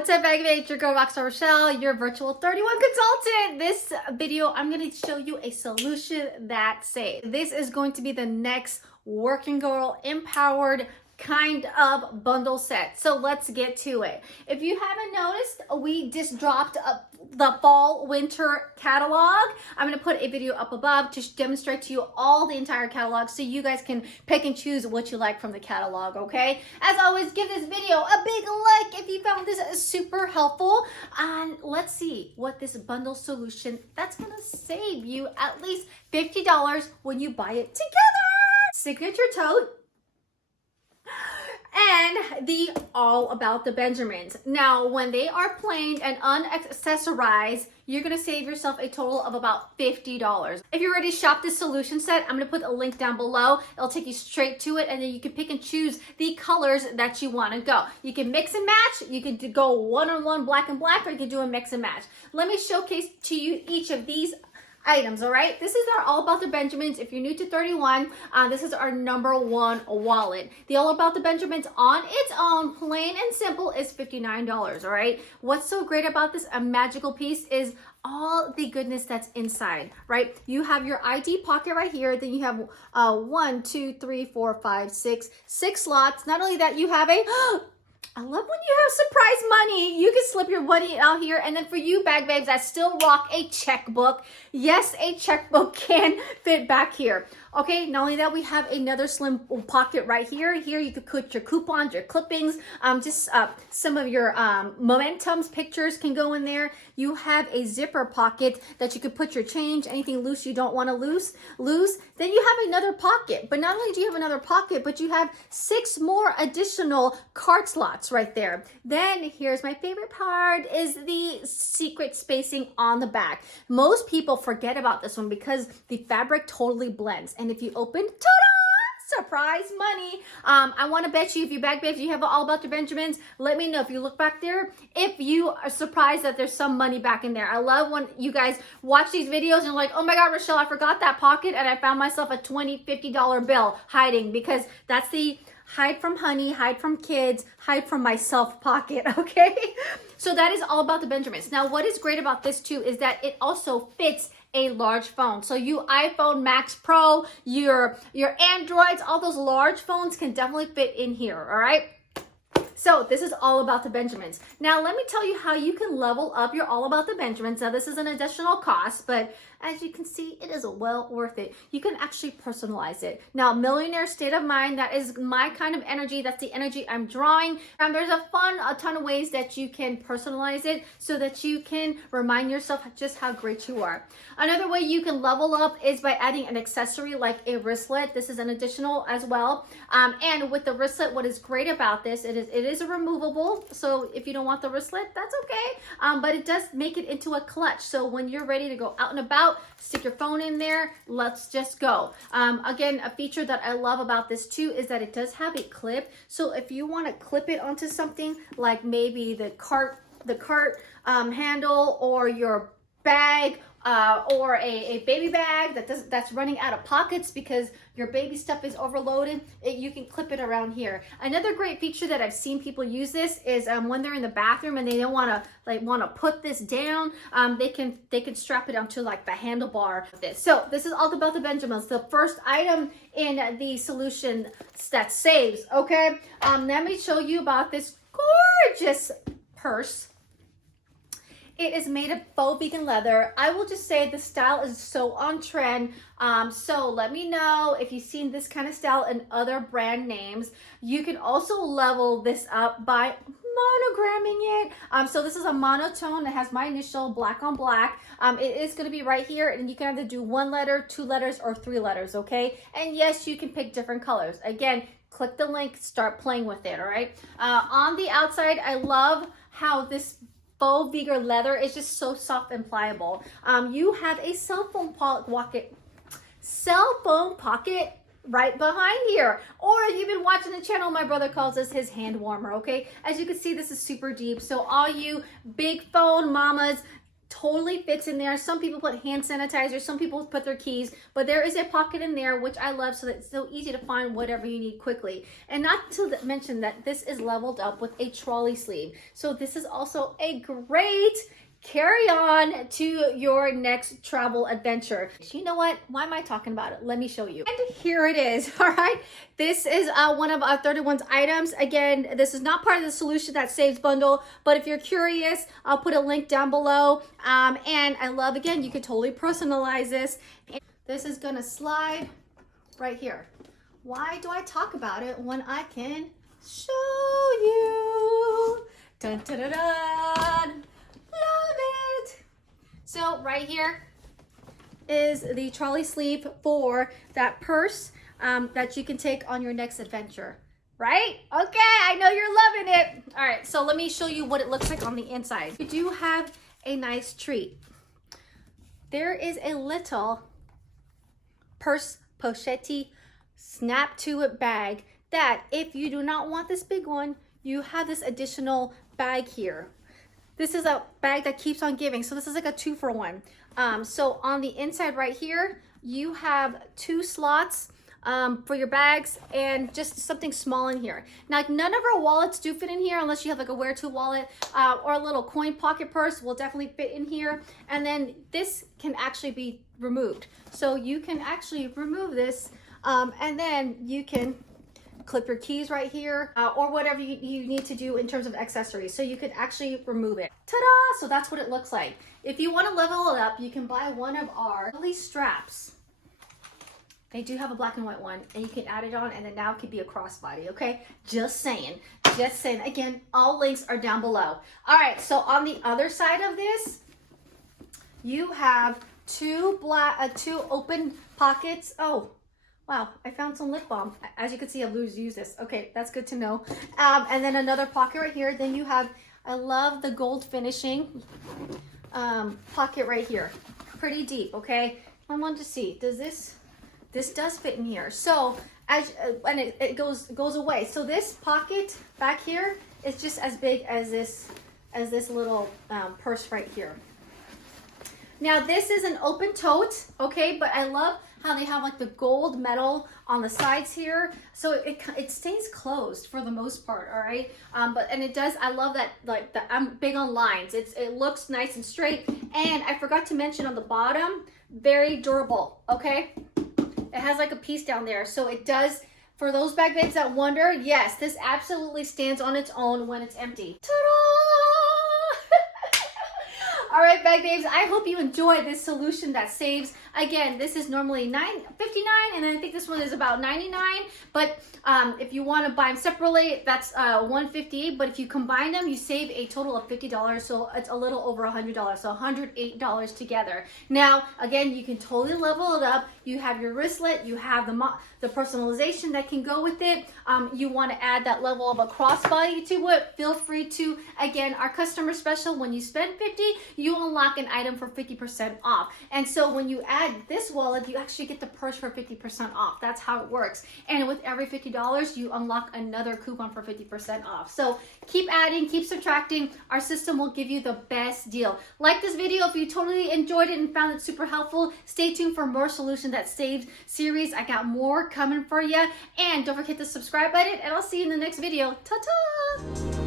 What's up, It's your girl, Rockstar Rochelle, your virtual 31 consultant. This video, I'm going to show you a solution that saves. This is going to be the next working girl empowered kind of bundle set. So let's get to it. If you haven't noticed, we just dropped the fall winter catalog. I'm going to put a video up above to demonstrate to you all the entire catalog so you guys can pick and choose what you like from the catalog, okay? As always, give this video a big like if you found this super helpful. And let's see what this bundle solution that's going to save you at least $50 when you buy it together. Signature tote and the All About the Benjamins. Now, when they are plain and unaccessorized, you're gonna save yourself a total of about $50. If you're ready to shop this solution set, I'm gonna put a link down below. It'll take you straight to it, and then you can pick and choose the colors that you wanna go. You can mix and match, you can go one-on-one black and black, or you can do a mix and match. Let me showcase to you each of these items. All right, this is our All About the Benjamins. If you're new to 31, this is our #1 wallet. The All About the Benjamins on its own, plain and simple, is $59. All right, what's so great about this a magical piece is all the goodness that's inside, right? You have your ID pocket right here. Then you have 1, 2, 3, 4, 5, 6 slots. Not only that, you have a I love when you have surprise money. You can slip your money out here. And then for you bag babes that still rock a checkbook, yes, a checkbook can fit back here. Okay, not only that, we have another slim pocket right here. Here you could put your coupons, your clippings, some of your momentums, pictures can go in there. You have a zipper pocket that you could put your change, anything loose you don't want to lose. Then you have another pocket. But not only do you have another pocket, but you have 6 more additional card slots right there. Then here's my favorite part is the secret spacing on the back. Most people forget about this one because the fabric totally blends. And if you open, ta-da! Surprise money. I want to bet you, if you bag babes, you have All About the Benjamins, let me know if you look back there, if you are surprised that there's some money back in there. I love when you guys watch these videos and you're like, oh my God, Rochelle, I forgot that pocket and I found myself a $20, $50 bill hiding, because that's the hide from honey, hide from kids, hide from myself pocket, okay? So that is All About the Benjamins. Now, what is great about this too is that it also fits a large phone. So you iPhone Max Pro, your Androids, all those large phones can definitely fit in here, all right? So this is All About the Benjamins. Now let me tell you how you can level up your All About the Benjamins. Now this is an additional cost, but as you can see, it is well worth it. You can actually personalize it. Now, millionaire state of mind, that is my kind of energy. That's the energy I'm drawing. And there's a ton of ways that you can personalize it so that you can remind yourself just how great you are. Another way you can level up is by adding an accessory like a wristlet. This is an additional as well. And with the wristlet, what is great about this, it is a removable. So if you don't want the wristlet, that's okay. But it does make it into a clutch. So when you're ready to go out and about, stick your phone in there, let's just go. Again, a feature that I love about this too is that it does have a clip. So if you want to clip it onto something like maybe the cart handle, or your bag, or a baby bag that's running out of pockets because your baby stuff is overloaded, you can clip it around here. Another great feature that I've seen people use this is when they're in the bathroom and they don't want to put this down, they can strap it onto like the handlebar. So this is All About the Benjamins, the first item in the solution that saves. Okay, let me show you about this gorgeous purse. It is made of faux vegan leather. I will just say the style is so on trend. So let me know if you've seen this kind of style in other brand names. You can also level this up by monogramming it. So this is a monotone that has my initial black on black. It is going to be right here, and you can either do 1 letter, 2 letters, or 3 letters, okay? And yes, you can pick different colors. Again, click the link, start playing with it, all right? On the outside, I love how this faux vegan leather is just so soft and pliable. You have a cell phone pocket right behind here. Or if you've been watching the channel, my brother calls this his hand warmer, okay? As you can see, this is super deep. So all you big phone mamas, totally fits in there. Some people put hand sanitizer, some people put their keys, but there is a pocket in there, which I love, so that it's so easy to find whatever you need quickly. And not to mention that this is leveled up with a trolley sleeve. So this is also a great carry on to your next travel adventure. You know what? Why am I talking about it? Let me show you. And here it is. All right. This is one of our 31's items. Again, this is not part of the Solution That Saves bundle, but if you're curious, I'll put a link down below. And I love, again, you could totally personalize this. This is going to slide right here. Why do I talk about it when I can show you? Dun, dun, dun, dun. Love it. So right here is the trolley sleeve for that purse that you can take on your next adventure, right? Okay, I know you're loving it. All right, so let me show you what it looks like on the inside. You do have a nice treat. There is a little purse pochette snap to it bag that if you do not want this big one, you have this additional bag here. This is a bag that keeps on giving. So this is like a 2-for-1. So on the inside right here, you have 2 slots for your bags and just something small in here. Now, none of our wallets do fit in here unless you have like a where to wallet or a little coin pocket purse will definitely fit in here. And then this can actually be removed. So you can actually remove this and then you can clip your keys right here or whatever you need to do in terms of accessories. So you could actually remove it. Ta-da! So that's what it looks like. If you want to level it up, you can buy one of our lovely straps. They do have a black and white one, and you can add it on, and then now it could be a crossbody, okay? Just saying. Just saying. Again, all links are down below. All right, so on the other side of this, you have two open pockets. Oh, wow, I found some lip balm. As you can see, I've used this. Okay, that's good to know. And then another pocket right here. Then you have, I love the gold finishing pocket right here. Pretty deep, okay? I want to see, does this does fit in here. So, and it goes away. So this pocket back here is just as big as this little purse right here. Now this is an open tote, okay, but I love how they have like the gold metal on the sides here, so it stays closed for the most part, all right. And it does. I love that. Like I'm big on lines. It looks nice and straight. And I forgot to mention on the bottom, very durable. Okay, it has like a piece down there, so it does. For those bag babes that wonder, yes, this absolutely stands on its own when it's empty. Ta-da! All right, bag babes, I hope you enjoyed this Solution That Saves. Again, this is normally $59, and then I think this one is about $99. But if you want to buy them separately, that's $158. But if you combine them, you save a total of $50. So it's a little over $100. So $108 together. Now, again, you can totally level it up. You have your wristlet. You have the personalization that can go with it. You want to add that level of a crossbody to it. Feel free to. Again, our customer special, when you spend $50, you unlock an item for 50% off. And so when you add this wallet, you actually get the purse for 50% off. That's how it works. And with every $50, you unlock another coupon for 50% off. So keep adding, keep subtracting. Our system will give you the best deal. Like this video if you totally enjoyed it and found it super helpful. Stay tuned for more Solution That Saves series. I got more coming for you. And don't forget the subscribe button, and I'll see you in the next video. Ta-ta!